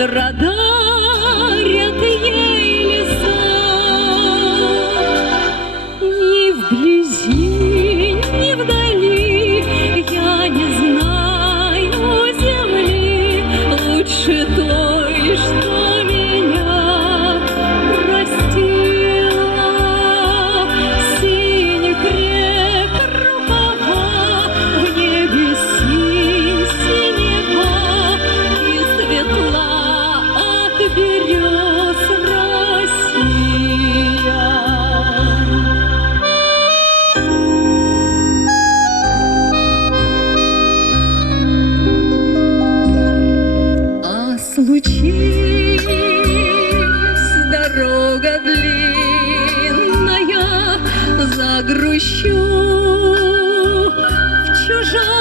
щедро дарят ей леса. Ни вблизи, ни вдали я не знаю земли лучше той, что меня растила. Синих рек рукава, в небе синь синева, и светла от берез Россия. А случись дорога длинная, загрущу в чужом